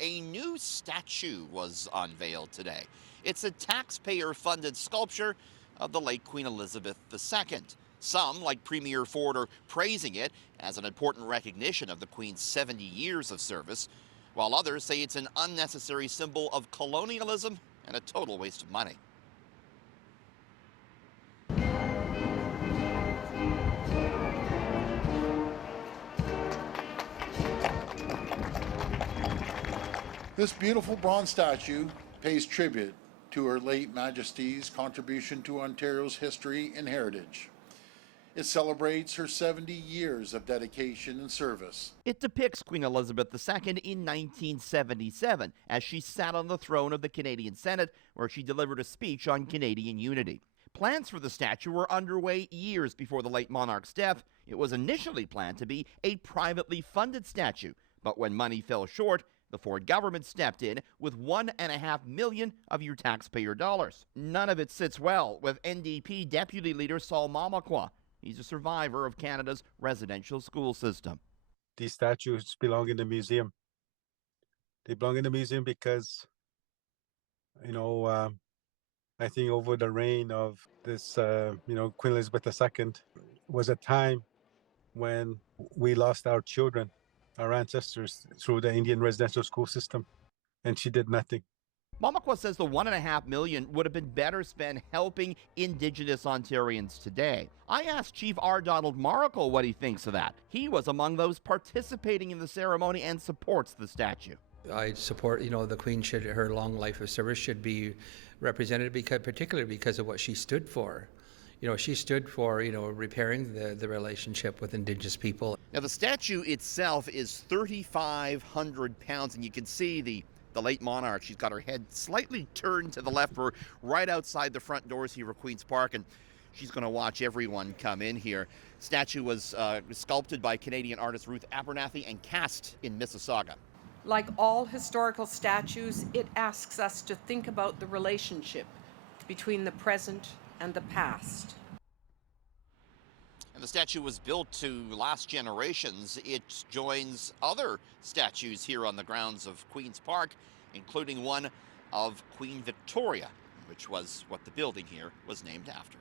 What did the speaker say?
a new statue was unveiled today. It's a taxpayer-funded sculpture of the late Queen Elizabeth II. Some, like Premier Ford, are praising it as an important recognition of the Queen's 70 years of service, while others say it's an unnecessary symbol of colonialism and a total waste of money. This beautiful bronze statue pays tribute to Her late Majesty's contribution to Ontario's history and heritage. It celebrates her 70 years of dedication and service. It depicts Queen Elizabeth II in 1977 as she sat on the throne of the Canadian Senate, where she delivered a speech on Canadian unity. Plans for the statue were underway years before the late monarch's death. It was initially planned to be a privately funded statue, but when money fell short, the Ford government stepped in with $1.5 million of your taxpayer dollars. None of it sits well with NDP Deputy Leader Saul Mamakwa. He's a survivor of Canada's residential school system. These statues belong in the museum. They belong in the museum because, I think over the reign of this, Queen Elizabeth II was a time when we lost our children, our ancestors, through the Indian residential school system, and she did nothing. Mamakwa says the $1.5 million would have been better spent helping Indigenous Ontarians today. I asked Chief R. Donald Markle what he thinks of that. He was among those participating in the ceremony and supports the statue. I support, the Queen her long life of service should be represented particularly because of what she stood for. She stood for, repairing the relationship with Indigenous people. Now, the statue itself is 3,500 pounds, and you can see the late monarch. She's got her head slightly turned to the left. We're right outside the front doors here at Queen's Park, and she's going to watch everyone come in here. Statue was sculpted by Canadian artist Ruth Abernathy and cast in Mississauga. Like all historical statues, it asks us to think about the relationship between the present and the past. And the statue was built to last generations. It joins other statues here on the grounds of Queen's Park, including one of Queen Victoria, which was what the building here was named after.